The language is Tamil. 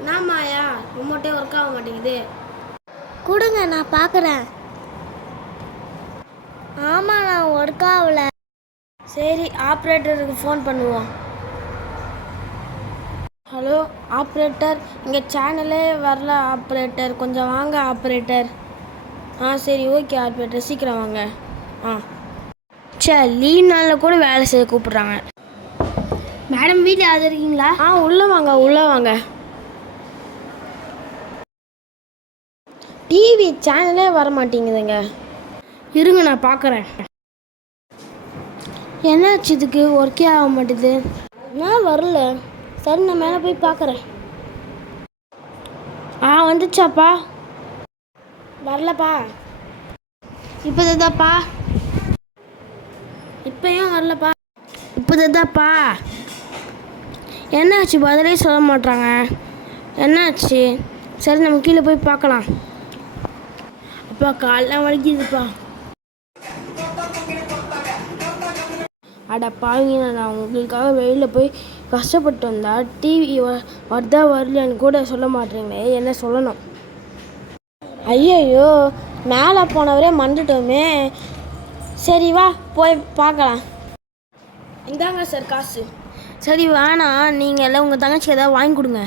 என்னம்மாயா ரிமோட்டே ஒர்க் ஆக மாட்டேங்குது. கொடுங்க நான் பார்க்குறேன். ஆமாம் நான் ஒர்க் ஆகலை. சரி ஆப்ரேட்டருக்கு ஃபோன் பண்ணுவோம். ஹலோ ஆப்ரேட்டர், இங்கே சேனலே வரல ஆப்ரேட்டர், கொஞ்சம் வாங்க ஆப்ரேட்டர். சரி ஓகே ஆப்ரேட்டர், சீக்கிரம் வாங்க. லீவ் நாளில் கூட வேலை செய்ய கூப்பிட்றாங்க. மேடம் வீட்டில் யாராவது இருக்கீங்களா? உள்ளே வாங்க உள்ளே வாங்க. டிவி சேனலே வர மாட்டேங்குதுங்க. இருங்க நான் பார்க்குறேன். என்னாச்சு இதுக்கு ஒர்க்கே ஆக மாட்டேது? நான் வரல. சரி நான் மேலே போய் பார்க்குறேன். வந்துச்சாப்பா? வரலப்பா. இப்போதாப்பா. இப்போயும் வரலப்பா. இப்போதாப்பா. என்னாச்சு பதிலே சொல்ல மாட்றாங்க. என்னாச்சு? சரி நம்ம கீழே போய் பார்க்கலாம். அப்பா காலெலாம் வலிக்குதுப்பா. அட பாவீங்க, நான் உங்களுக்காக வெளியில் போய் கஷ்டப்பட்டு வந்தா டிவி வருதா வரலன்னு கூட சொல்ல மாட்டேங்களே, என்ன சொல்லணும்? ஐயோ மேலே போனவரே மறந்துட்டோமே. சரி வா போய் பார்க்கலாம். இந்தாங்க சார் காசு. சரி வேணாம், நீங்கள் எல்லாம் உங்கள் தங்கச்சிக்கு ஏதாவது வாங்கி கொடுங்க.